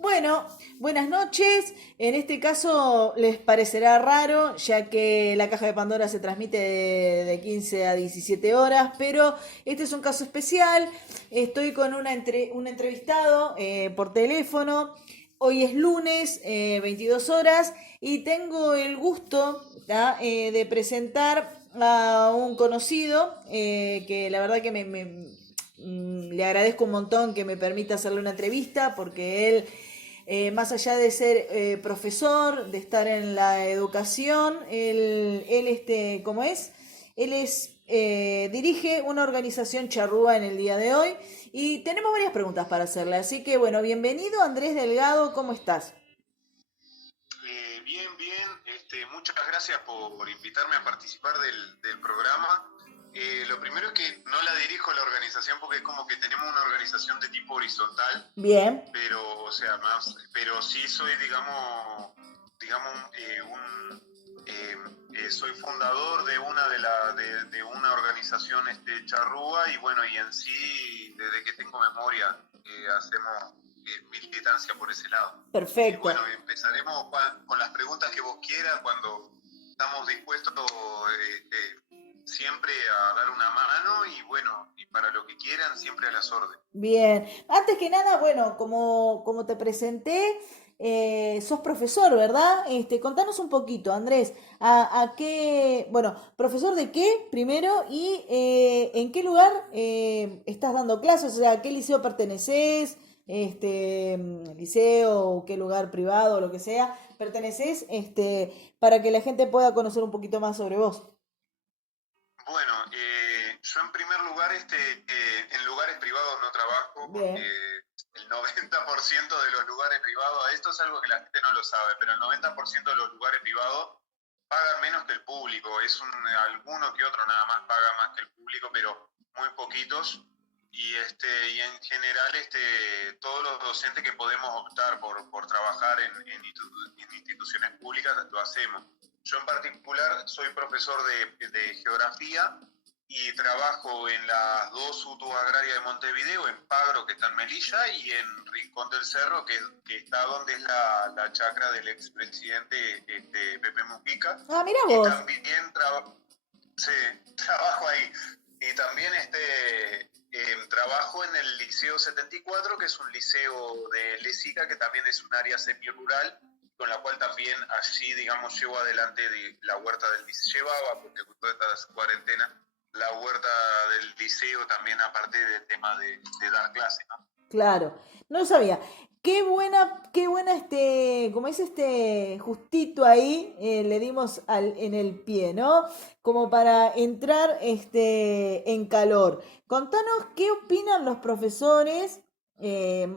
Bueno, buenas noches. En este caso les parecerá raro, ya que la caja de Pandora se transmite de 15 a 17 horas, pero este es un caso especial. Estoy con un entrevistado por teléfono. Hoy es lunes, 22 horas, y tengo el gusto de presentar a un conocido que la verdad que le agradezco un montón que me permita hacerle una entrevista porque él más allá de ser profesor, de estar en la educación, ¿cómo es? Él dirige una organización charrúa en el día de hoy y tenemos varias preguntas para hacerle. Así que bueno, bienvenido Andrés Delgado, ¿cómo estás? Bien, bien. Muchas gracias por invitarme a participar del programa. Lo primero es que no la dirijo la organización porque es como que tenemos una organización de tipo horizontal, Bien, pero, o sea, pero sí soy, digamos, soy fundador de de una organización charrúa y bueno, y en sí, desde que tengo memoria, hacemos militancia por ese lado. Bueno, perfecto. empezaremos con las preguntas que vos quieras cuando estamos dispuestos siempre a dar una mano y bueno, y para lo que quieran, siempre a las órdenes. Bien, antes que nada, bueno, como te presenté, sos profesor, ¿verdad? Contanos un poquito, Andrés, a qué, bueno, profesor de qué primero y en qué lugar estás dando clases, o sea, a qué liceo perteneces, liceo, qué lugar privado, lo que sea, perteneces, para que la gente pueda conocer un poquito más sobre vos. Bueno, yo en primer lugar, en lugares privados no trabajo porque Bien, el 90% de los lugares privados, esto es algo que la gente no lo sabe, pero el 90% de los lugares privados pagan menos que el público. Alguno que otro nada más paga más que el público, pero muy poquitos. Y en general, todos los docentes que podemos optar por trabajar en instituciones públicas lo hacemos. Yo en particular soy profesor de geografía y trabajo en las dos UTU agrarias de Montevideo, en Pagro, que está en Melilla, y en Rincón del Cerro, que está donde es la chacra del expresidente Pepe Mujica. ah, mira Y vos. también sí, trabajo ahí. Y también trabajo en el Liceo 74, que es un liceo de Lesica, que también es un área semirural, con la cual también allí, digamos, llevo adelante la huerta del liceo, llevaba, porque con toda esta cuarentena, la huerta del liceo también, aparte del tema de dar clase, ¿no? Claro, no lo sabía. Qué buena como es justito ahí, le dimos en el pie, ¿no? Como para entrar en calor. Contanos qué opinan los profesores. eh,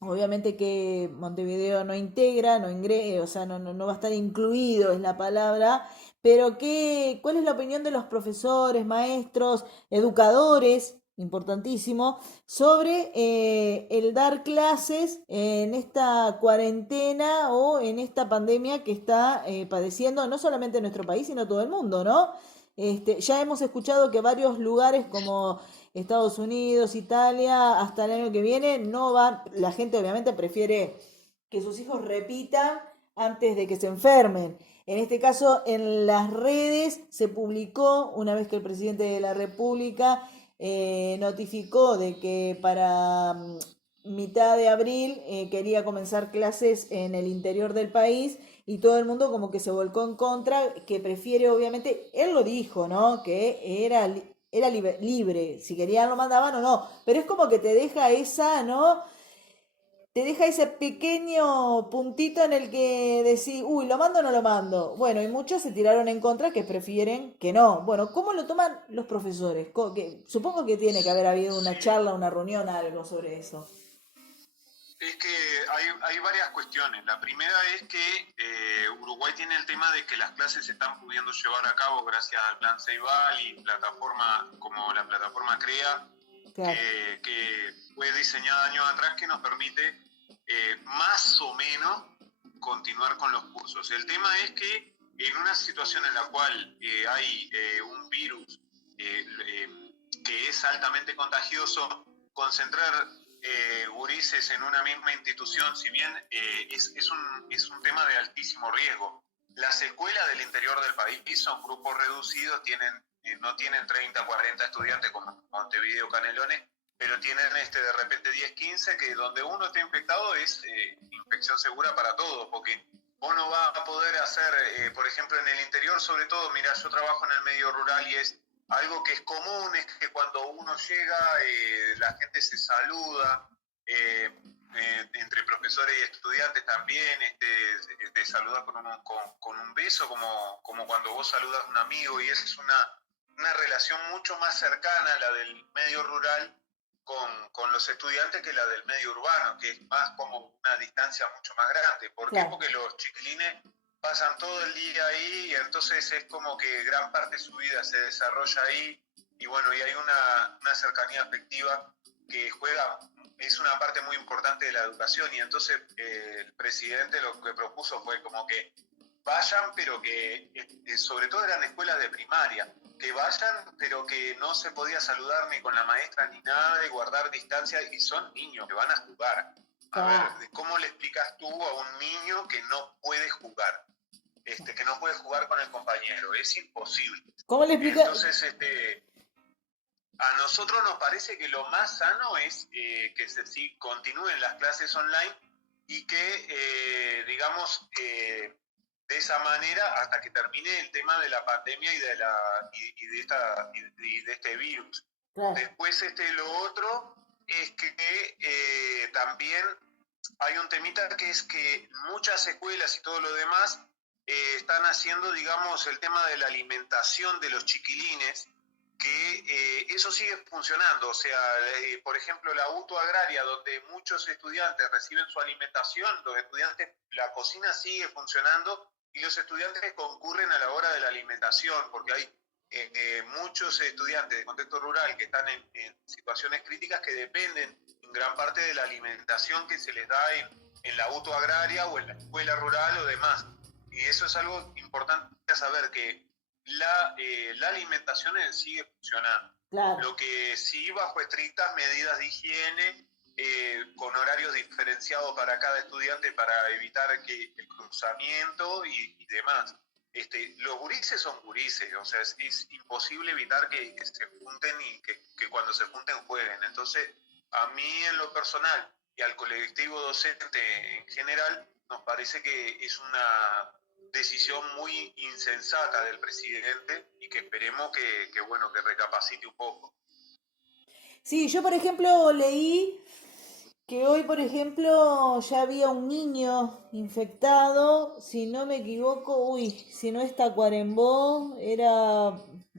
Obviamente que Montevideo no integra, o sea, no va a estar incluido, es la palabra, pero ¿cuál es la opinión de los profesores, maestros, educadores, importantísimo, sobre el dar clases en esta cuarentena o en esta pandemia que está padeciendo no solamente nuestro país, sino todo el mundo, ¿no? Ya hemos escuchado que varios lugares como Estados Unidos, Italia, hasta el año que viene no van, la gente obviamente prefiere que sus hijos repitan antes de que se enfermen. En este caso, en las redes se publicó, una vez que el presidente de la República notificó de que para mitad de abril quería comenzar clases en el interior del país y todo el mundo como que se volcó en contra, que prefiere obviamente, él lo dijo, ¿no? Que era libre, si querían lo mandaban o no, pero es como que te deja esa, ¿no? Te deja ese pequeño puntito en el que decís, uy, ¿lo mando o no lo mando? Bueno, y muchos se tiraron en contra que prefieren que no. Bueno, ¿cómo lo toman los profesores? Supongo que tiene que haber habido una Sí, charla, una reunión, algo sobre eso. es que hay varias cuestiones. La primera es que Uruguay tiene el tema de que las clases se están pudiendo llevar a cabo gracias al Plan Ceibal y plataforma como la plataforma CREA, Claro. que fue diseñada años atrás, que nos permite más o menos continuar con los cursos. El tema es que en una situación en la cual hay un virus que es altamente contagioso, concentrar gurises en una misma institución, si bien es un tema de altísimo riesgo. Las escuelas del interior del país son grupos reducidos, no tienen 30, 40 estudiantes como Montevideo, Canelones, pero tienen de repente 10, 15, que donde uno está infectado es infección segura para todos, porque vos no vas a poder hacer, por ejemplo, en el interior, sobre todo, mira, yo trabajo en el medio rural y es algo que es común, es que cuando uno llega, la gente se saluda, entre profesores y estudiantes también, te saludas con un beso, como cuando vos saludas a un amigo, y es una relación mucho más cercana, la del medio rural, con los estudiantes, que la del medio urbano, que es más como una distancia mucho más grande. ¿Por qué? Claro. Porque los chiquilines pasan todo el día ahí, y entonces es como que gran parte de su vida se desarrolla ahí, y bueno, y hay una cercanía afectiva que juega, es una parte muy importante de la educación, y entonces el presidente lo que propuso fue como que vayan, pero que sobre todo eran escuelas de primaria, que vayan, pero que no se podía saludar ni con la maestra ni nada, y guardar distancia, y son niños que van a jugar. A ver, ¿cómo le explicas tú a un niño que no puede jugar? Que no puede jugar con el compañero, es imposible. ¿Cómo le explica? Entonces, a nosotros nos parece que lo más sano es que se continúen las clases online, y que, digamos, de esa manera, hasta que termine el tema de la pandemia y de este virus. Claro. Después, lo otro es que también hay un temita, que es que muchas escuelas y todo lo demás están haciendo, digamos, el tema de la alimentación de los chiquilines, que eso sigue funcionando. O sea, por ejemplo, la UTU agraria, donde muchos estudiantes reciben su alimentación, los estudiantes, la cocina sigue funcionando, y los estudiantes concurren a la hora de la alimentación, porque hay muchos estudiantes de contexto rural que están en situaciones críticas, que dependen en gran parte de la alimentación que se les da en la UTU agraria o en la escuela rural o demás. Y eso es algo importante a saber, que la alimentación sigue funcionando. Claro. Lo que sí, bajo estrictas medidas de higiene, con horarios diferenciados para cada estudiante, para evitar el cruzamiento y demás. Los gurises son gurises, o sea, es imposible evitar que se junten, y que cuando se junten jueguen. Entonces, a mí en lo personal y al colectivo docente en general, nos parece que es una decisión muy insensata del presidente, y que esperemos que recapacite un poco. Sí, yo por ejemplo leí que hoy, por ejemplo, ya había un niño infectado, si no me equivoco, uy, si no es Tacuarembó, era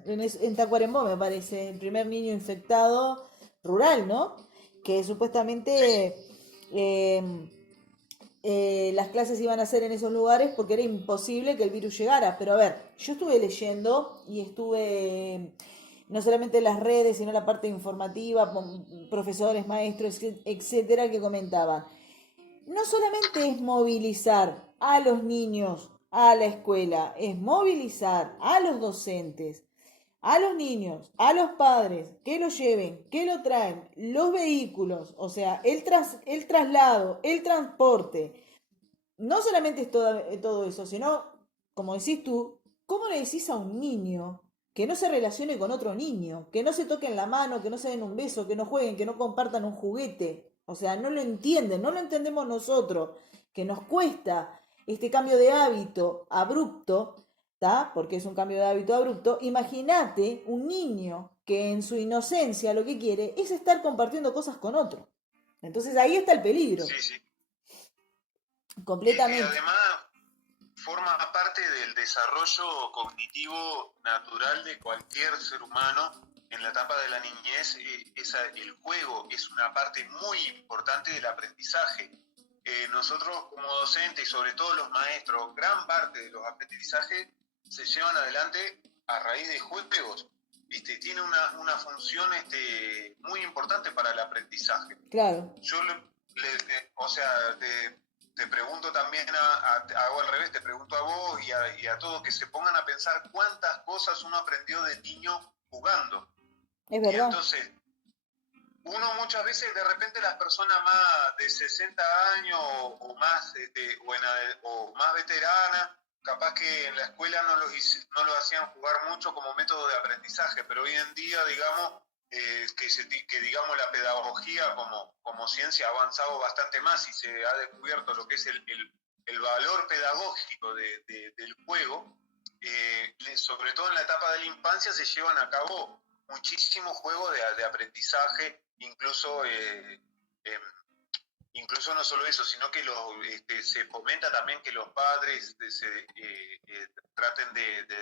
en Tacuarembó me parece, el primer niño infectado rural, ¿no? Que Sí, supuestamente eh, las clases iban a ser en esos lugares porque era imposible que el virus llegara. Pero a ver, yo estuve leyendo y estuve no solamente en las redes, sino en la parte informativa, con profesores, maestros, etcétera, que comentaban. No solamente es movilizar a los niños a la escuela, es movilizar a los docentes, a los niños, a los padres, que lo lleven, que lo traen, los vehículos, o sea, el traslado, el transporte. No solamente es todo eso, sino, como decís tú, ¿cómo le decís a un niño que no se relacione con otro niño, que no se toquen la mano, que no se den un beso, que no jueguen, que no compartan un juguete? O sea, no lo entienden, no lo entendemos nosotros, que nos cuesta este cambio de hábito abrupto, ¿tá? Porque es un cambio de hábito abrupto. Imagínate un niño que en su inocencia lo que quiere es estar compartiendo cosas con otro. Entonces ahí está el peligro, sí, sí. Y que completamente. además forma parte del desarrollo cognitivo natural de cualquier ser humano en la etapa de la niñez. El juego es una parte muy importante del aprendizaje. Nosotros como docentes, y sobre todo los maestros, gran parte de los aprendizajes se llevan adelante a raíz de juegos. Tiene una función muy importante para el aprendizaje. Claro. Yo, o sea, te pregunto también, hago al revés, te pregunto a vos y a todos, que se pongan a pensar cuántas cosas uno aprendió de niño jugando. Es Y verdad. entonces, uno muchas veces, de repente las personas más de 60 años o más, o más veteranas, capaz que en la escuela no lo hacían jugar mucho como método de aprendizaje, pero hoy en día, digamos, que digamos la pedagogía como ciencia ha avanzado bastante más y se ha descubierto lo que es el valor pedagógico del juego, sobre todo en la etapa de la infancia se llevan a cabo muchísimos juegos de aprendizaje, incluso no solo eso, sino que se fomenta también que los padres traten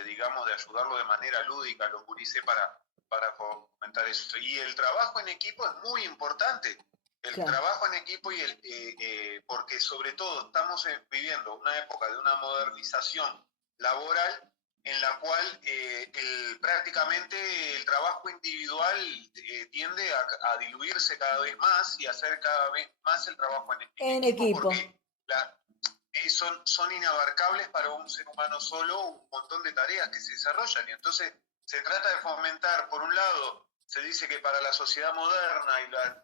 digamos, de ayudarlo de manera lúdica a los gurises para fomentar eso. Y el trabajo en equipo es muy importante. El Claro. trabajo en equipo porque sobre todo estamos viviendo una época de una modernización laboral en la cual prácticamente el trabajo individual tiende a diluirse cada vez más y a hacer cada vez más el trabajo en En equipo equipo. porque son inabarcables para un ser humano solo un montón de tareas que se desarrollan y entonces se trata de fomentar, por un lado, se dice que para la sociedad moderna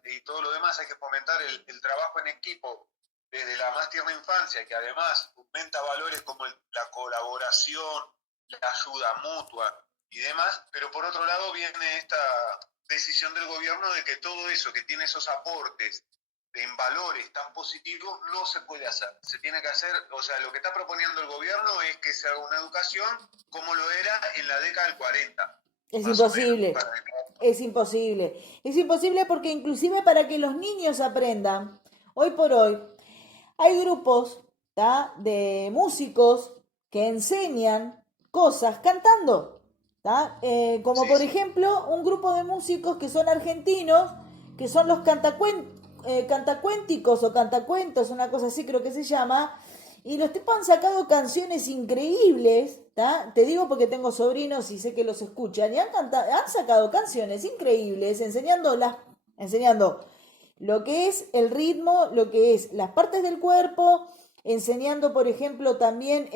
y todo lo demás hay que fomentar el trabajo en equipo desde la más tierna infancia, que además fomenta valores como la colaboración, la ayuda mutua y demás, pero por otro lado viene esta decisión del gobierno de que todo eso que tiene esos aportes en valores tan positivos no se puede hacer. Se tiene que hacer, o sea, lo que está proponiendo el gobierno es que se haga una educación como lo era en la década del 40, Es más o menos. imposible. Es imposible. Es imposible porque inclusive para que los niños aprendan, hoy por hoy, hay grupos, ¿tá?, de músicos que enseñan cosas cantando. ¿Tá? Como Sí, por sí. ejemplo un grupo de músicos que son argentinos, que son los cantacuénticos o cantacuentos, una cosa así creo que se llama, y los tipos han sacado canciones increíbles, ¿tá? Te digo porque tengo sobrinos y sé que los escuchan, y han sacado canciones increíbles enseñando lo que es el ritmo, lo que es las partes del cuerpo, enseñando, por ejemplo, también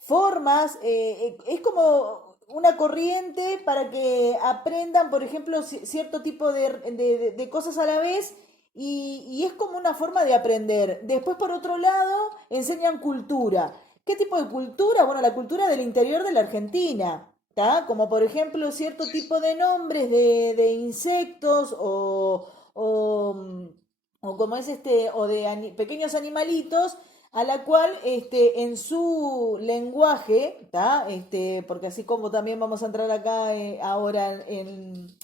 formas, es como una corriente para que aprendan, por ejemplo, cierto tipo de cosas a la vez y es como una forma de aprender. Después, por otro lado, enseñan cultura. ¿Qué tipo de cultura? Bueno, la cultura del interior de la Argentina. ¿Tá? Como por ejemplo cierto tipo de nombres de insectos o, o como es o de pequeños animalitos a la cual en su lenguaje, ¿tá? Porque así como también vamos a entrar acá ahora en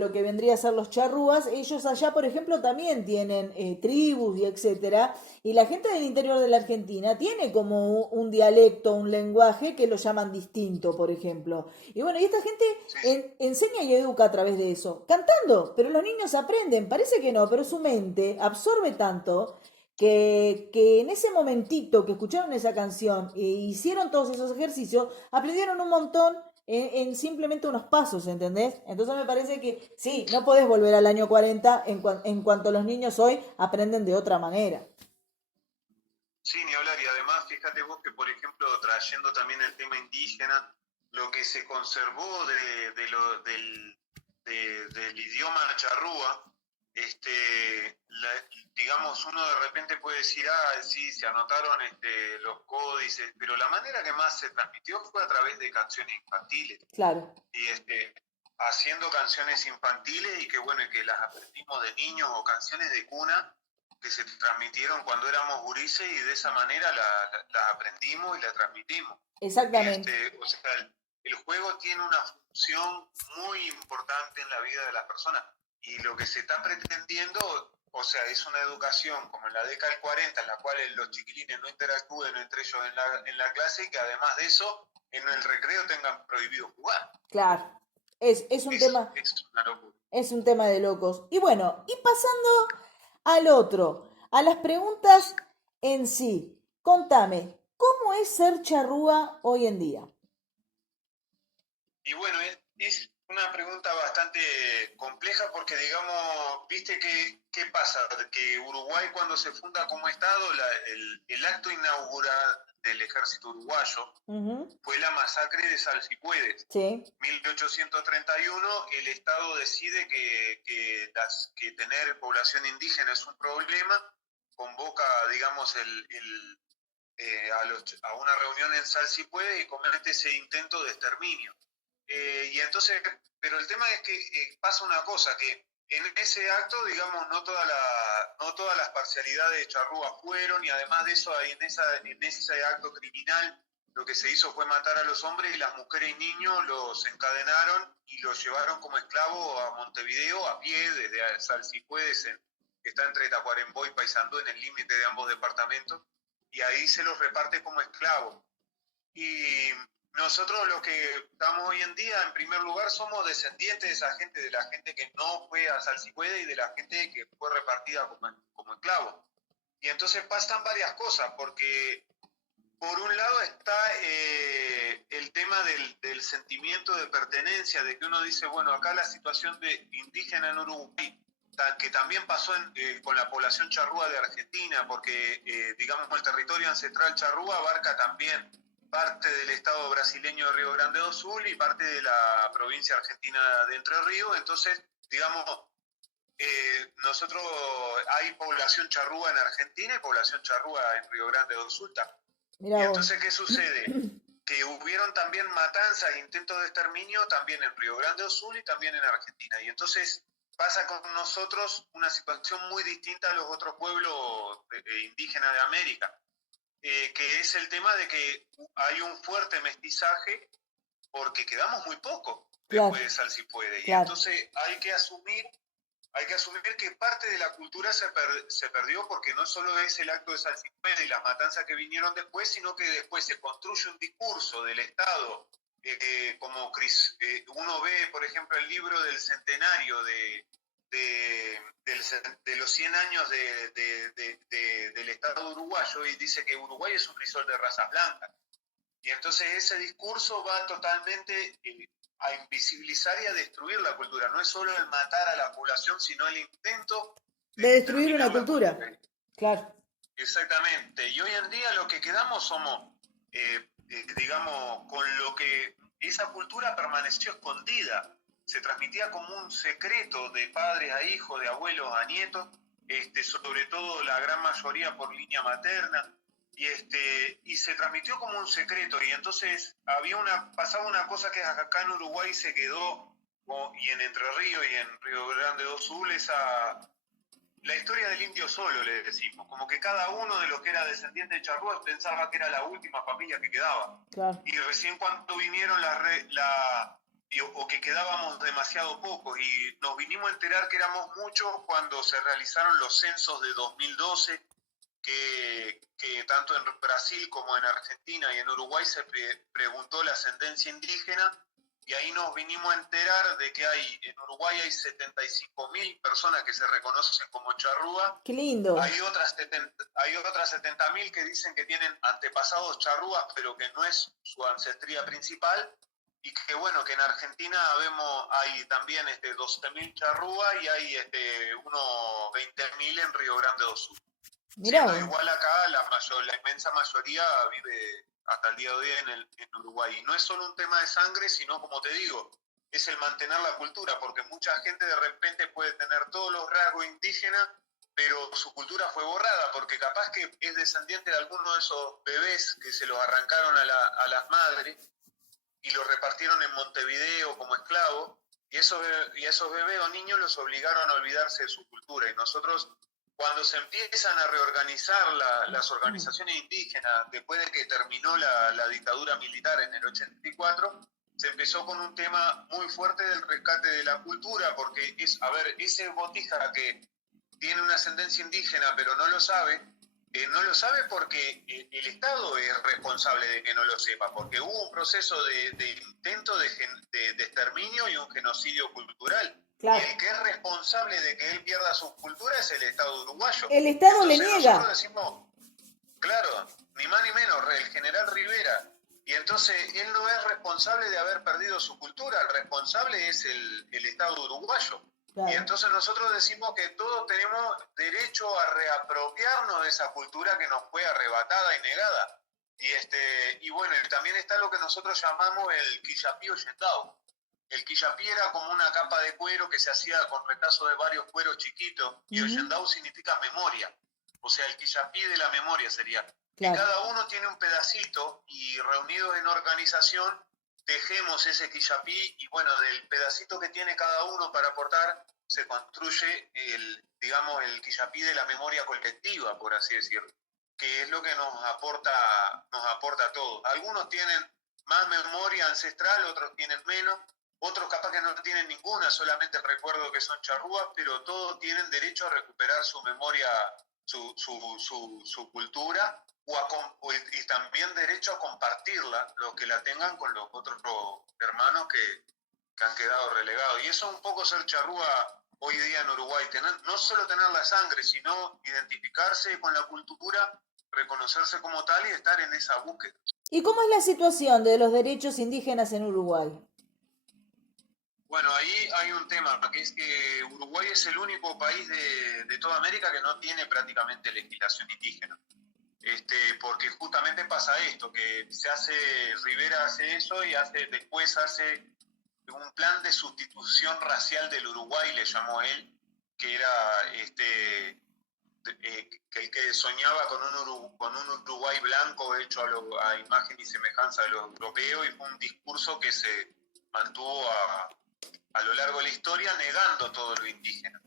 lo que vendría a ser los charrúas, ellos allá, por ejemplo, también tienen tribus y etcétera, y la gente del interior de la Argentina tiene como un dialecto, un lenguaje que lo llaman distinto, por ejemplo. Y bueno, y esta gente Sí, sí. enseña y educa a través de eso, cantando, pero los niños aprenden, parece que no, pero su mente absorbe tanto que en ese momentito que escucharon esa canción e hicieron todos esos ejercicios, aprendieron un montón en simplemente unos pasos, ¿entendés? Entonces me parece que sí, no podés volver al año 40 en cuanto los niños hoy aprenden de otra manera. Sí, ni hablar. Y además, fíjate vos que, por ejemplo, trayendo también el tema indígena, lo que se conservó del idioma charrúa, digamos, uno de repente puede decir, sí, se anotaron los códices, pero la manera que más se transmitió fue a través de canciones infantiles. Claro. Y haciendo canciones infantiles y que bueno, y que las aprendimos de niños o canciones de cuna que se transmitieron cuando éramos gurises y de esa manera las aprendimos y las transmitimos. Exactamente. O sea, el juego tiene una función muy importante en la vida de las personas y lo que se está pretendiendo, o sea, es una educación como en la década del 40 en la cual los chiquilines no interactúen entre ellos en la clase y que además de eso en el recreo tengan prohibido jugar. Claro. Es un tema, Es una locura. es un tema de locos. Y bueno, y pasando al otro, a las preguntas en sí. Contame, ¿cómo es ser charrúa hoy en día? Y bueno, es una pregunta bastante compleja porque, digamos, viste qué pasa, que Uruguay cuando se funda como Estado, el acto del ejército uruguayo, Ujú. fue la masacre de Salsipuedes. Sí, 1831, el Estado decide que tener población indígena es un problema, convoca, digamos, a una reunión en Salsipuedes y comete ese intento de exterminio. Y entonces, pero el tema es que pasa una cosa, que en ese acto, digamos, no todas las parcialidades de charrúa fueron, y además de eso, en ese acto criminal, lo que se hizo fue matar a los hombres, y las mujeres y niños los encadenaron y los llevaron como esclavos a Montevideo a pie, desde Salsipuedes, que está entre Tacuarembó y Paysandú, en el límite de ambos departamentos, y ahí se los reparte como esclavos. Y nosotros los que estamos hoy en día, en primer lugar, somos descendientes de esa gente, de la gente que no fue a Salsipuede y de la gente que fue repartida como esclavo. Y entonces pasan varias cosas, porque por un lado está el tema del sentimiento de pertenencia, de que uno dice, bueno, acá la situación de indígena en Uruguay, que también pasó con la población charrúa de Argentina, porque, digamos, el territorio ancestral charrúa abarca también parte del estado brasileño de Río Grande do Sul y parte de la provincia argentina de Entre Ríos. Entonces, digamos, nosotros hay población charrúa en Argentina y población charrúa en Río Grande do Sul. Y mira vos. entonces, ¿qué sucede? Que hubieron también matanzas e intentos de exterminio también en Río Grande do Sul y también en Argentina. Y entonces pasa con nosotros una situación muy distinta a los otros pueblos indígenas de América, que es el tema de que hay un fuerte mestizaje porque quedamos muy poco después Claro, de Salsipuede. Y claro. entonces hay que asumir que parte de la cultura se perdió, porque no solo es el acto de Salsipuede y las matanzas que vinieron después, sino que después se construye un discurso del Estado, uno ve, por ejemplo, el libro del centenario de los 100 años del Estado uruguayo, y dice que Uruguay es un crisol de razas blancas. Y entonces ese discurso va totalmente a invisibilizar y a destruir la cultura. No es solo el matar a la población, sino el intento de De destruir una exterminar la cultura. cultura. Claro. Exactamente. Y hoy en día lo que quedamos somos, digamos, con lo que esa cultura permaneció escondida. Se transmitía como un secreto de padres a hijos, de abuelos a nietos, sobre todo la gran mayoría por línea materna, y se transmitió como un secreto. Y entonces pasaba una cosa que acá en Uruguay se quedó, y en Entre Ríos y en Río Grande do Sul, la historia del indio solo, le decimos, como que cada uno de los que era descendiente de charrúas pensaba que era la última familia que quedaba. Claro. Y recién cuando vinieron o que quedábamos demasiado pocos, y nos vinimos a enterar que éramos muchos cuando se realizaron los censos de 2012, que tanto en Brasil como en Argentina y en Uruguay se preguntó la ascendencia indígena, y ahí nos vinimos a enterar de que en Uruguay hay 75.000 personas que se reconocen como charrúa. Qué lindo. Hay otras 70.000 que dicen que tienen antepasados charrúas, pero que no es su ancestría principal. Y que bueno, que en Argentina hay también 12.000 charrúas, y hay unos 20.000 en Río Grande do Sul. Mirá Siendo vos. igual acá, la inmensa mayoría vive hasta el día de hoy en Uruguay. Y no es solo un tema de sangre, sino, como te digo, es el mantener la cultura, porque mucha gente de repente puede tener todos los rasgos indígenas, pero su cultura fue borrada, porque capaz que es descendiente de alguno de esos bebés que se los arrancaron a las madres y los repartieron en Montevideo como esclavos, y esos bebés o niños los obligaron a olvidarse de su cultura. Y nosotros, cuando se empiezan a reorganizar las organizaciones indígenas, después de que terminó la dictadura militar en el 84, se empezó con un tema muy fuerte del rescate de la cultura, porque ese botija que tiene una ascendencia indígena pero no lo sabe porque el Estado es responsable de que no lo sepa, porque hubo un proceso de intento de exterminio y un genocidio cultural. Y Claro. el que es responsable de que él pierda su cultura es el Estado uruguayo. El Estado le Entonces nosotros niega. decimos, claro, ni más ni menos, el general Rivera. Y entonces él no es responsable de haber perdido su cultura, el responsable es el Estado uruguayo. Y Claro. entonces nosotros decimos que todos tenemos derecho a reapropiarnos de esa cultura que nos fue arrebatada y negada. y bueno, y también está lo que nosotros llamamos el quillapí oyendao. El quillapí era como una capa de cuero que se hacía con retazo de varios cueros chiquitos, y Ujú, oyendao significa memoria. O sea, el quillapí de la memoria sería. Y claro. cada uno tiene un pedacito, y reunidos en organización tejemos ese quillapí, y bueno, del pedacito que tiene cada uno para aportar, se construye digamos, el quillapí de la memoria colectiva, por así decirlo, que es lo que nos aporta a todos. Algunos tienen más memoria ancestral, otros tienen menos, otros capaz que no tienen ninguna, solamente el recuerdo que son charrúas, pero todos tienen derecho a recuperar su memoria, su cultura, y también derecho a compartirla, los que la tengan con los otros hermanos que han quedado relegados. Y eso es un poco ser charrúa hoy día en Uruguay, no solo tener la sangre, sino identificarse con la cultura, reconocerse como tal y estar en esa búsqueda. ¿Y cómo es la situación de los derechos indígenas en Uruguay? Bueno, ahí hay un tema, que es que Uruguay es el único país de toda América que no tiene prácticamente legislación indígena. Porque justamente pasa esto, que Rivera hace eso y después hace un plan de sustitución racial del Uruguay, le llamó él, que era que el que soñaba con un Uruguay blanco hecho a imagen y semejanza de los europeos, y fue un discurso que se mantuvo a lo largo de la historia negando todo lo indígena.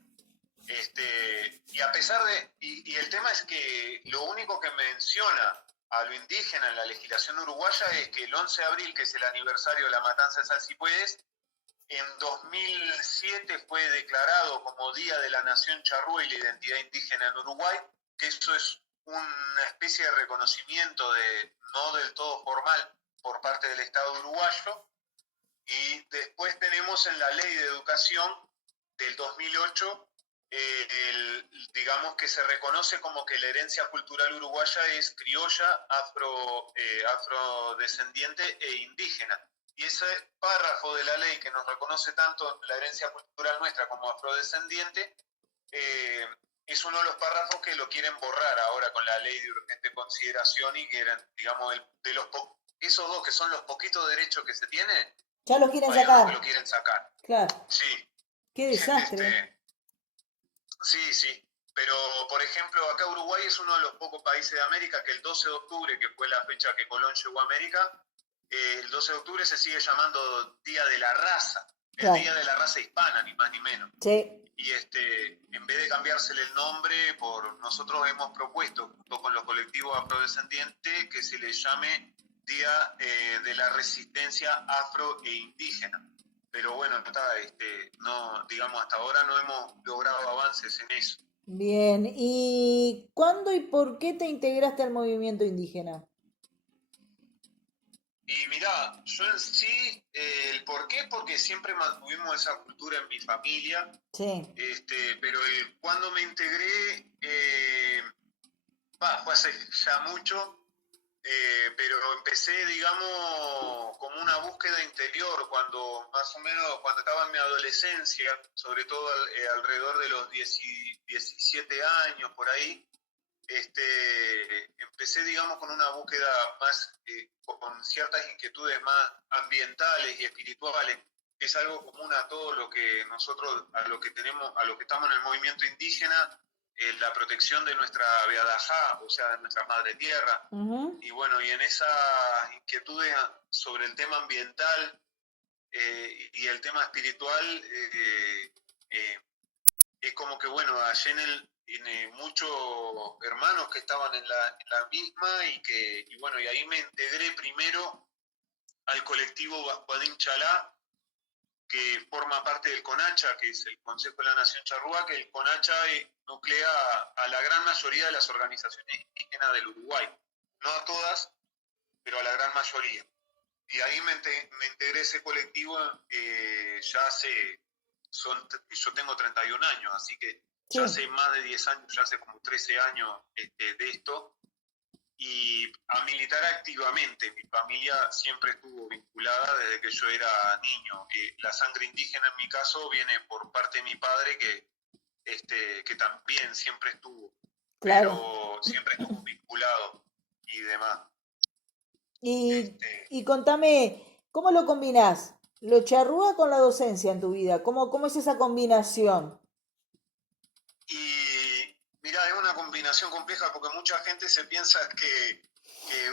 Y a pesar y el tema es que lo único que menciona a lo indígena en la legislación uruguaya es que el 11 de abril, que es el aniversario de la matanza de Salsipuedes, en 2007 fue declarado como Día de la Nación Charrúa y la Identidad Indígena en Uruguay, que eso es una especie de reconocimiento no del todo formal por parte del Estado uruguayo. Y después tenemos en la Ley de Educación del 2008, digamos que se reconoce como que la herencia cultural uruguaya es criolla, afrodescendiente e indígena. Y ese párrafo de la ley que nos reconoce tanto la herencia cultural nuestra como afrodescendiente, eh, es uno de los párrafos que lo quieren borrar ahora con la ley de urgente consideración, y que eran, digamos, esos dos que son los poquitos derechos que se tienen, Ya los quieren hay unos que sacar. lo quieren sacar. Claro. Sí, Qué desastre. este, sí, sí. Pero, por ejemplo, acá Uruguay es uno de los pocos países de América que el 12 de octubre, que fue la fecha que Colón llegó a América, el 12 de octubre se sigue llamando Día de la Raza, el Claro. Día de la Raza Hispana, ni más ni menos. Sí. Y en vez de cambiársele el nombre, nosotros hemos propuesto, junto con los colectivos afrodescendientes, que se le llame Día de la Resistencia Afro e Indígena. Pero bueno, no, digamos, hasta ahora no hemos logrado avances en eso. Bien. ¿Y cuándo y por qué te integraste al movimiento indígena? Y mirá, yo en sí, el por qué, porque siempre mantuvimos esa cultura en mi familia, Sí. pero cuando me integré, fue hace ya mucho. Pero empecé, digamos, como una búsqueda interior más o menos, cuando estaba en mi adolescencia, sobre todo alrededor de los 17 años, por ahí. Empecé, digamos, con una búsqueda más, con ciertas inquietudes más ambientales y espirituales, que es algo común a todo lo que nosotros, a lo que estamos en el movimiento indígena, la protección de nuestra Beadajá, o sea, de nuestra madre tierra. Ujú. Y bueno, y en esas inquietudes sobre el tema ambiental, y el tema espiritual, eh, es como que, bueno, allí en muchos hermanos que estaban en la misma, y bueno, y ahí me integré primero al colectivo Bascuadín Chalá, que forma parte del CONACHA, que es el Consejo de la Nación Charrúa, que el CONACHA nuclea a la gran mayoría de las organizaciones indígenas del Uruguay. No a todas, pero a la gran mayoría. Y ahí me integré a ese colectivo, ya yo tengo 31 años, así que ya Sí. hace más de 10 años, ya hace como 13 años, de esto, y a militar activamente. Mi familia siempre estuvo vinculada desde que yo era niño. La sangre indígena en mi caso viene por parte de mi padre, que también siempre estuvo, Claro. pero siempre estuvo vinculado y demás. Y contame, ¿cómo lo combinás? ¿Lo charrúa con la docencia en tu vida? ¿Cómo es esa combinación? Y mira, es una combinación compleja porque mucha gente se piensa que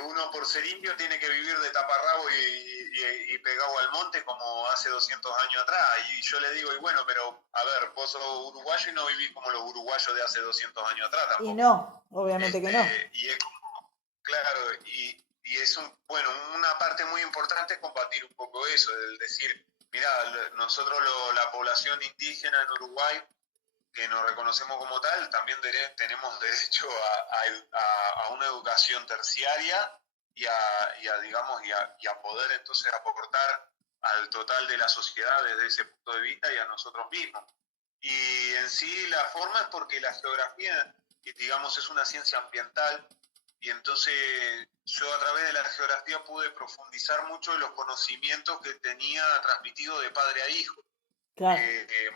uno por ser indio tiene que vivir de taparrabo y pegado al monte como hace 200 años atrás. Y yo le digo, y bueno, pero a ver, vos sos uruguayo y no vivís como los uruguayos de hace 200 años atrás Y tampoco. no, obviamente que no. Y es claro, y es bueno, una parte muy importante es combatir un poco eso, el decir, mira, nosotros la población indígena en Uruguay que nos reconocemos como tal, también tenemos derecho a una educación terciaria digamos, y a poder entonces aportar al total de la sociedad desde ese punto de vista y a nosotros mismos. Y en sí la forma es porque la geografía, digamos, es una ciencia ambiental y entonces yo a través de la geografía pude profundizar mucho en los conocimientos que tenía transmitido de padre a hijo Claro.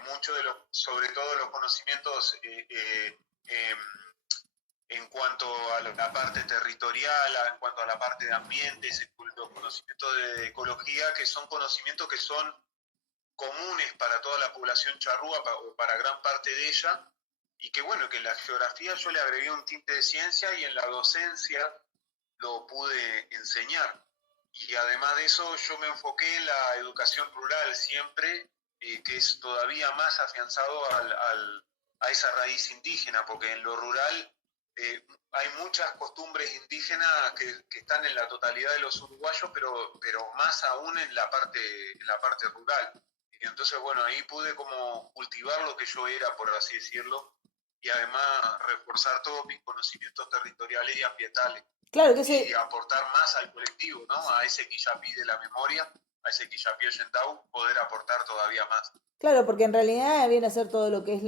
mucho de los, sobre todo los conocimientos en cuanto a la parte territorial, en cuanto a la parte de ambientes, los conocimientos de ecología, que son conocimientos que son comunes para toda la población charrúa o para gran parte de ella, y que bueno, que en la geografía yo le agregué un tinte de ciencia y en la docencia lo pude enseñar. Y además de eso, yo me enfoqué en la educación rural siempre, que es todavía más afianzado a esa raíz indígena, porque en lo rural hay muchas costumbres indígenas que están en la totalidad de los uruguayos, pero más aún en la parte rural. Y entonces, bueno, ahí pude como cultivar lo que yo era, por así decirlo, y además reforzar todos mis conocimientos territoriales y ambientales Claro que y ese, aportar más al colectivo, ¿no? A ese Quillapí de la memoria, a ese Quillapí Ollentau, poder aportar todavía más. claro, porque en realidad viene a ser todo lo que es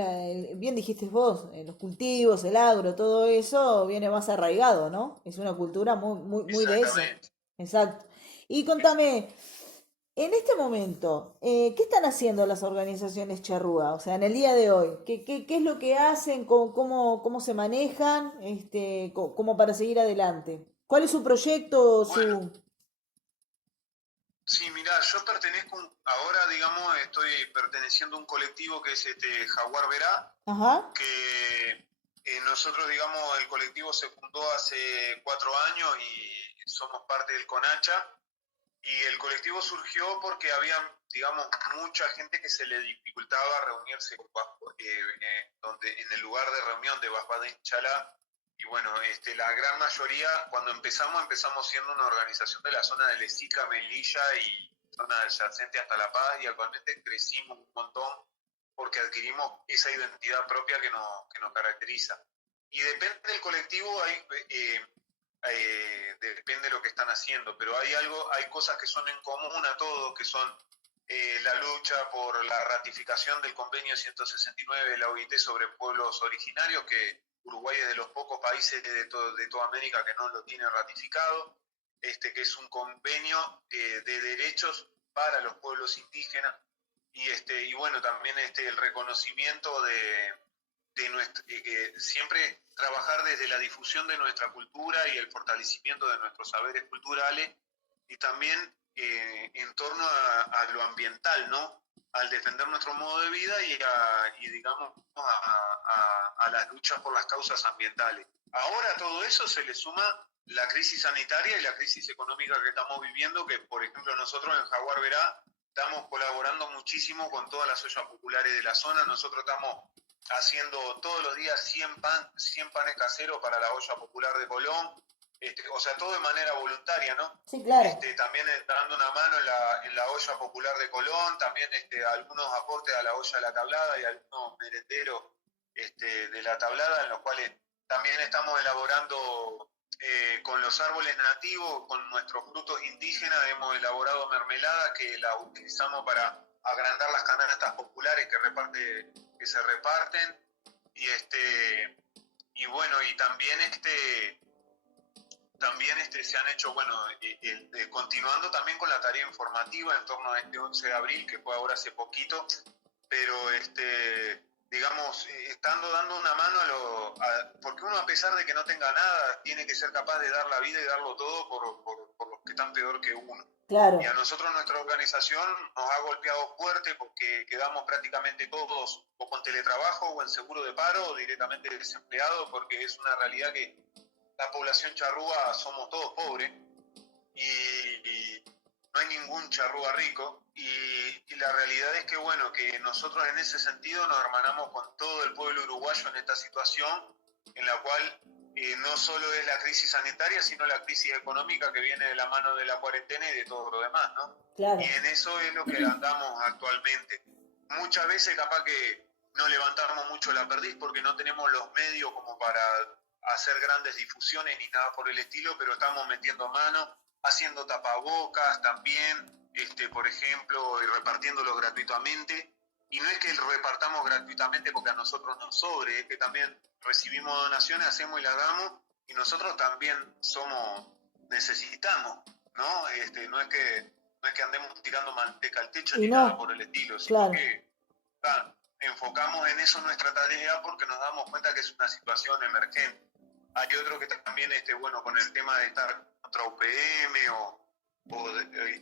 bien dijiste vos, los cultivos, el agro, todo eso viene más arraigado, ¿no? Es una cultura muy de eso. Exactamente. Exacto. Y contame, en este momento, ¿qué están haciendo las organizaciones charrúa? O sea, en el día de hoy, ¿qué es lo que hacen? ¿Cómo se manejan? Como para seguir adelante. ¿Cuál es su proyecto, Bueno, su... sí, mira, yo pertenezco, ahora digamos, estoy perteneciendo a un colectivo que es Jaguar Verá, Ajá, que nosotros, digamos, el colectivo se fundó hace 4 años y somos parte del CONACHA. Y el colectivo surgió porque había, digamos, mucha gente que se le dificultaba reunirse donde, en el lugar de reunión de Bajbadén Chalá. Y bueno, la gran mayoría, cuando empezamos siendo una organización de la zona de Lezica, Melilla y zona adyacente hasta La Paz, y actualmente crecimos un montón porque adquirimos esa identidad propia que nos caracteriza. Y depende del colectivo, depende de lo que están haciendo, pero hay cosas que son en común a todos, que son la lucha por la ratificación del convenio 169 de la OIT sobre pueblos originarios, que Uruguay es de los pocos países de toda América que no lo tiene ratificado, que es un convenio de derechos para los pueblos indígenas, y bueno, también el reconocimiento siempre trabajar desde la difusión de nuestra cultura y el fortalecimiento de nuestros saberes culturales y también en torno a lo ambiental, ¿no? Al defender nuestro modo de vida y digamos, a las luchas por las causas ambientales. Ahora a todo eso se le suma la crisis sanitaria y la crisis económica que estamos viviendo, que por ejemplo nosotros en Jaguar Verá estamos colaborando muchísimo con todas las ollas populares de la zona, nosotros estamos haciendo todos los días 100 panes caseros para la olla popular de Colón, o sea, todo de manera voluntaria, ¿no? sí, claro. También dando una mano en la olla popular de Colón, también algunos aportes a la olla de la tablada y algunos merenderos de la tablada, en los cuales también estamos elaborando con los árboles nativos, con nuestros frutos indígenas, hemos elaborado mermelada que la utilizamos para agrandar las canastas populares que se reparten y bueno y también se han hecho bueno continuando también con la tarea informativa en torno a este 11 de abril que fue ahora hace poquito pero digamos, estando dando una mano porque uno, a pesar de que no tenga nada, tiene que ser capaz de dar la vida y darlo todo por los que están peor que uno. Y a Claro, nosotros, nuestra organización nos ha golpeado fuerte porque quedamos prácticamente todos o con teletrabajo o en seguro de paro o directamente desempleados, porque es una realidad que la población charrúa somos todos pobres y no hay ningún charrúa rico, y la realidad es que, bueno, que nosotros en ese sentido nos hermanamos con todo el pueblo uruguayo en esta situación, en la cual no solo es la crisis sanitaria, sino la crisis económica que viene de la mano de la cuarentena y de todo lo demás, ¿no? Y claro. en eso es lo que andamos actualmente. Muchas veces capaz que no levantamos mucho la perdiz porque no tenemos los medios como para hacer grandes difusiones ni nada por el estilo, pero estamos metiendo mano, haciendo tapabocas también, por ejemplo, y repartiéndolos gratuitamente. Y no es que lo repartamos gratuitamente porque a nosotros nos sobre, es que también recibimos donaciones, hacemos y las damos, y nosotros también necesitamos, ¿no? No es que andemos tirando manteca al techo Y ni nada no, por el estilo, sino claro. que enfocamos en eso nuestra tarea porque nos damos cuenta que es una situación emergente. Hay otro que también, bueno, con el tema de estar contra UPM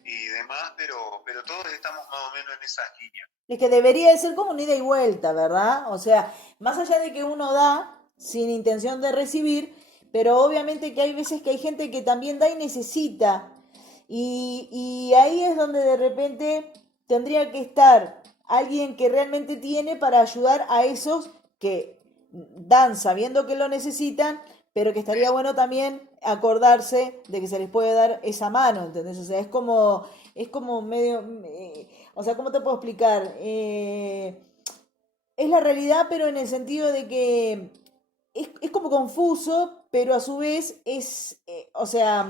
y demás, pero todos estamos más o menos en esas líneas. Es que debería de ser como un ida y vuelta, ¿verdad? O sea, más allá de que uno da sin intención de recibir, pero obviamente que hay veces que hay gente que también da y necesita. Y ahí es donde de repente tendría que estar alguien que realmente tiene para ayudar a esos que dan sabiendo que lo necesitan, pero que estaría bueno también acordarse de que se les puede dar esa mano, ¿entendés? O sea, es como medio, o sea, ¿cómo te puedo explicar? Es la realidad, pero en el sentido de que es como confuso, pero a su vez es, o sea,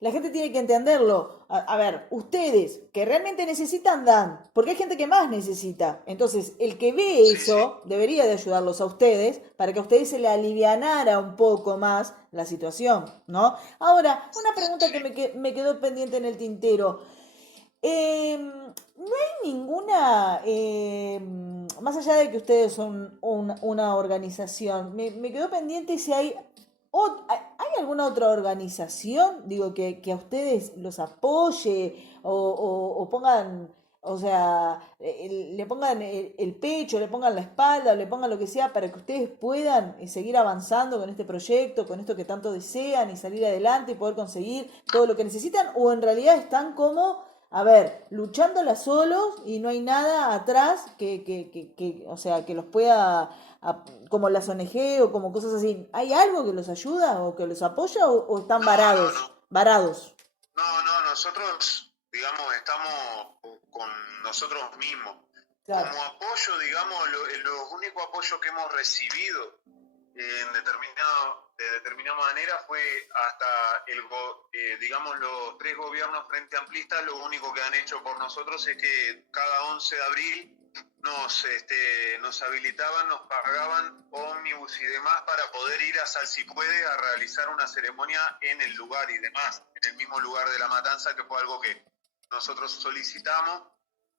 la gente tiene que entenderlo. A ver, ustedes que realmente necesitan, dan, porque hay gente que más necesita. Entonces, el que ve Sí, sí. eso debería de ayudarlos a ustedes para que a ustedes se le alivianara un poco más la situación, ¿no? Ahora, una pregunta que Sí. me quedó pendiente en el tintero. No hay ninguna, más allá de que ustedes son una organización, me quedó pendiente si ¿hay alguna otra organización, digo, que a ustedes los apoye o pongan, o sea, le pongan el pecho, le pongan la espalda, o le pongan lo que sea para que ustedes puedan seguir avanzando con este proyecto, con esto que tanto desean y salir adelante y poder conseguir todo lo que necesitan? ¿O en realidad están como, a ver, luchándola solos y no hay nada atrás o sea, que los pueda, como las ONG o como cosas así? ¿Hay algo que los ayuda o que los apoya o están No, no, varados? no. Varados. No, no, nosotros, digamos, estamos con nosotros mismos. Claro. Como apoyo, digamos, los únicos apoyos que hemos recibido de determinada manera fue hasta digamos, los tres gobiernos frente amplistas. Lo único que han hecho por nosotros es que cada 11 de abril nos habilitaban, nos pagaban ómnibus y demás para poder ir a Salsipuede a realizar una ceremonia en el lugar y demás, en el mismo lugar de la matanza, que fue algo que nosotros solicitamos.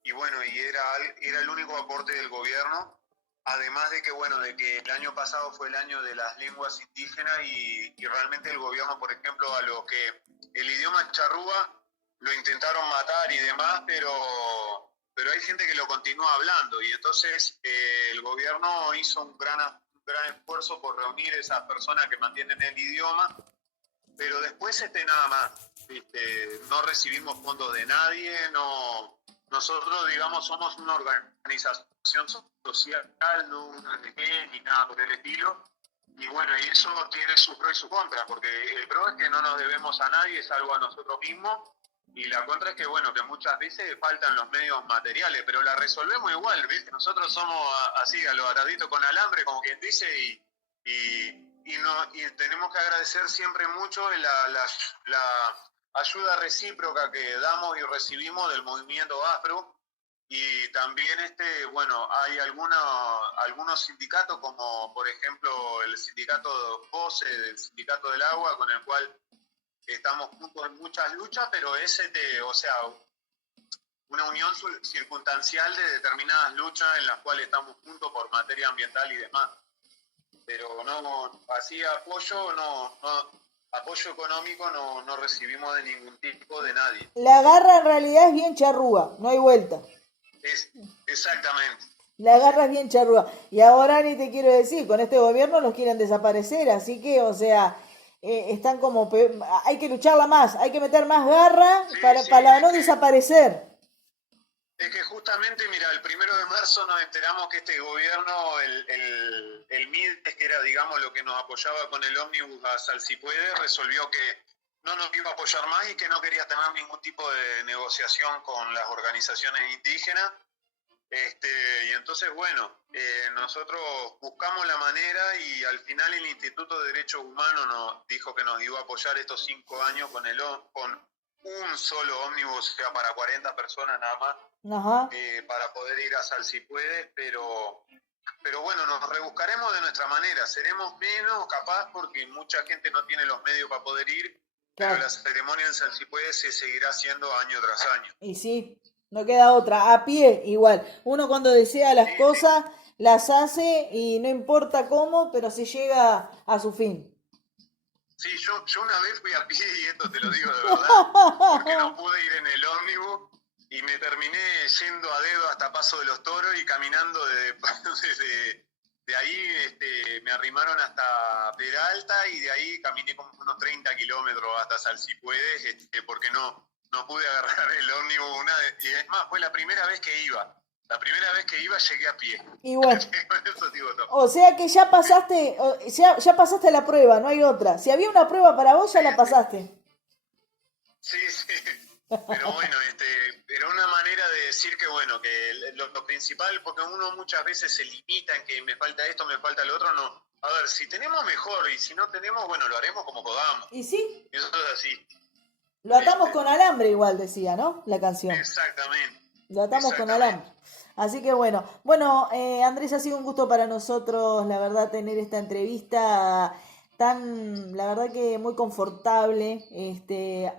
Y bueno, era el único aporte del gobierno. Además de que, bueno, de que el año pasado fue el año de las lenguas indígenas y realmente el gobierno, por ejemplo, a los que el idioma charrúa lo intentaron matar y demás, pero hay gente que lo continúa hablando, y entonces el gobierno hizo un gran esfuerzo por reunir esas personas que mantienen el idioma, pero después nada más, no recibimos fondos de nadie, no. Nosotros, digamos, somos una organización social, no una ONG ni nada por el estilo, y bueno, y eso tiene su pro y su contra, porque el pro es que no nos debemos a nadie, salvo a nosotros mismos, y la contra es que, bueno, que muchas veces faltan los medios materiales, pero la resolvemos igual, ¿viste? Nosotros somos así, a los araditos con alambre, como quien dice, y tenemos que agradecer siempre mucho la ayuda recíproca que damos y recibimos del movimiento afro. Y también, bueno, hay algunos sindicatos, como por ejemplo el sindicato POSE, del Sindicato del Agua, con el cual estamos juntos en muchas luchas, pero o sea, una unión circunstancial de determinadas luchas en las cuales estamos juntos por materia ambiental y demás. Pero no, así apoyo económico no recibimos de ningún tipo de nadie. La garra en realidad es bien charrúa, no hay vuelta. Exactamente. La garra es bien charrúa. Y ahora ni te quiero decir, con este gobierno los quieren desaparecer, así que, o sea, están como, hay que lucharla más, hay que meter más garra Sí, para, sí, para no desaparecer. es que justamente, mira, el 1 de marzo nos enteramos que este gobierno, el MIDES, que era, digamos, lo que nos apoyaba con el ómnibus a Salsipuede, resolvió que no nos iba a apoyar más y que no quería tener ningún tipo de negociación con las organizaciones indígenas. Y entonces, bueno, nosotros buscamos la manera y al final el Instituto de Derechos Humanos nos dijo que nos iba a apoyar estos 5 años con un solo ómnibus, o sea, para 40 personas nada más, Ajá. para poder ir a Salsipuedes, pero bueno, nos rebuscaremos de nuestra manera, seremos menos capaz porque mucha gente no tiene los medios para poder ir, pero Claro. la ceremonia en Salsipuedes se seguirá haciendo año tras año. Y sí, no queda otra. A pie, igual. Uno cuando desea las Sí, sí. cosas, las hace y no importa cómo, pero se llega a su fin. Sí, yo una vez fui a pie, y esto te lo digo de verdad, porque no pude ir en el ómnibus y me terminé yendo a dedo hasta Paso de los Toros y caminando de ahí me arrimaron hasta Peralta y de ahí caminé como unos 30 kilómetros hasta Salsipuedes, porque no pude agarrar el ómnibus y es más, fue la primera vez que iba. La primera vez que iba llegué a pie. Y bueno, Eso digo todo. o sea que ya pasaste, ya pasaste la prueba, no hay otra. Si había una prueba para vos, ya Sí, la pasaste. sí, sí. Pero bueno, pero una manera de decir que bueno, que lo principal, porque uno muchas veces se limita en que me falta esto, me falta lo otro, no. A ver, si tenemos mejor y si no tenemos, bueno, lo haremos como podamos. Y sí, Eso es así. lo atamos con alambre igual, decía, ¿no? La canción. Exactamente, Lo atamos con exactamente. alambre. Así que bueno, Andrés, ha sido un gusto para nosotros, la verdad, tener esta entrevista tan, la verdad que muy confortable,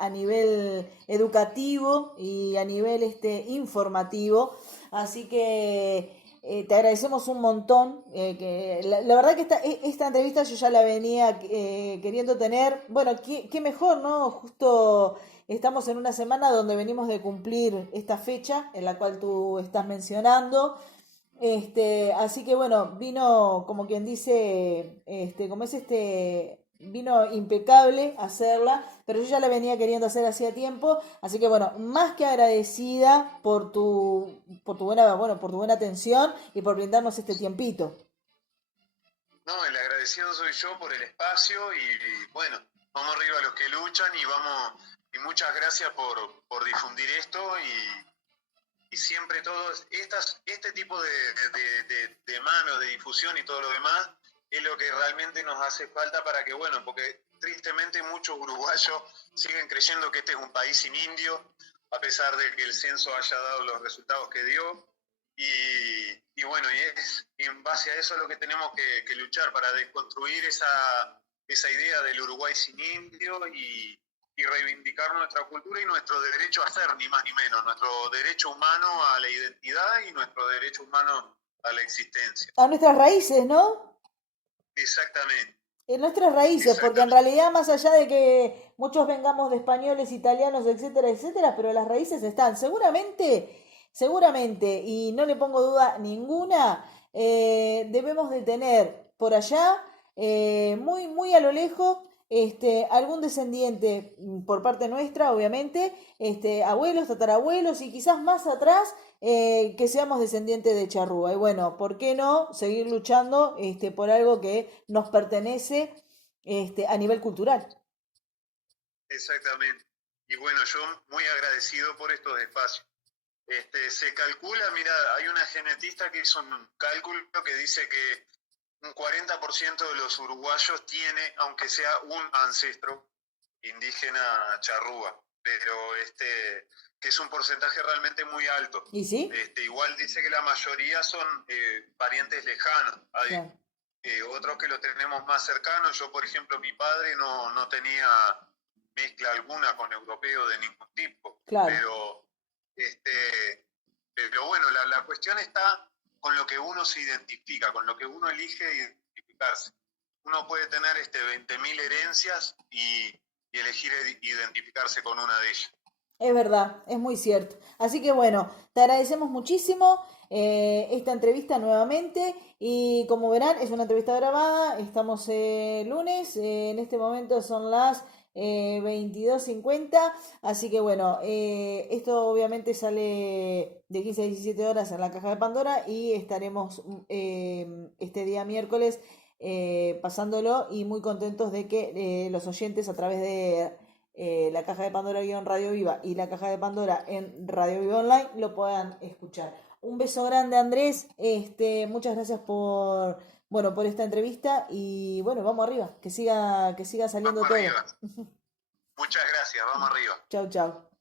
a nivel educativo y a nivel, informativo. Así que te agradecemos un montón. Que la verdad que esta entrevista yo ya la venía queriendo tener. Bueno, qué mejor, ¿no? Justo estamos en una semana donde venimos de cumplir esta fecha en la cual tú estás mencionando. Así que bueno, vino como quien dice, vino impecable hacerla, pero yo ya la venía queriendo hacer hacía tiempo, así que bueno, más que agradecida por tu buena atención y por brindarnos este tiempito. No, el agradecido soy yo por el espacio y bueno, vamos arriba a los que luchan y y muchas gracias por difundir esto y siempre este tipo de manos, de difusión y todo lo demás, es lo que realmente nos hace falta para que, bueno, porque tristemente muchos uruguayos siguen creyendo que este es un país sin indio, a pesar de que el censo haya dado los resultados que dio. Y bueno, y es en base a eso lo que tenemos que luchar para desconstruir esa idea del Uruguay sin indio y reivindicar nuestra cultura y nuestro derecho a ser, ni más ni menos, nuestro derecho humano a la identidad y nuestro derecho humano a la existencia. A nuestras raíces, ¿no? Exactamente, En nuestras raíces, porque en exactamente. realidad más allá de que muchos vengamos de españoles, italianos, etcétera, etcétera, pero las raíces están. Seguramente, y no le pongo duda ninguna, debemos de tener por allá, muy a lo lejos, algún descendiente por parte nuestra, obviamente, abuelos, tatarabuelos y quizás más atrás, que seamos descendientes de charrúa. Y bueno, ¿por qué no seguir luchando, por algo que nos pertenece, a nivel cultural? Exactamente. Y bueno, yo muy agradecido por estos espacios. Se calcula, mira, hay una genetista que hizo un cálculo que dice que un 40% de los uruguayos tiene, aunque sea un ancestro indígena charrúa, pero que es un porcentaje realmente muy alto. ¿Y sí? Igual dice que la mayoría son parientes lejanos. Hay Claro, otros que lo tenemos más cercanos. Yo, por ejemplo, mi padre no tenía mezcla alguna con europeo de ningún tipo, claro. Este, pero bueno, la cuestión está con lo que uno se identifica, con lo que uno elige identificarse. Uno puede tener 20.000 herencias y elegir identificarse con una de ellas. Es verdad, es muy cierto. Así que bueno, te agradecemos muchísimo esta entrevista nuevamente y como verán es una entrevista grabada, estamos lunes, en este momento son las 22:50, así que bueno, esto obviamente sale de 15 a 17 horas en la caja de Pandora y estaremos este día miércoles pasándolo y muy contentos de que los oyentes a través de la caja de Pandora guión Radio Viva y la caja de Pandora en Radio Viva Online lo puedan escuchar. Un beso grande, Andrés. Muchas gracias por, bueno, por esta entrevista y bueno, vamos arriba, que siga saliendo Vamos todo. arriba. Muchas gracias, vamos arriba. Chau, chau.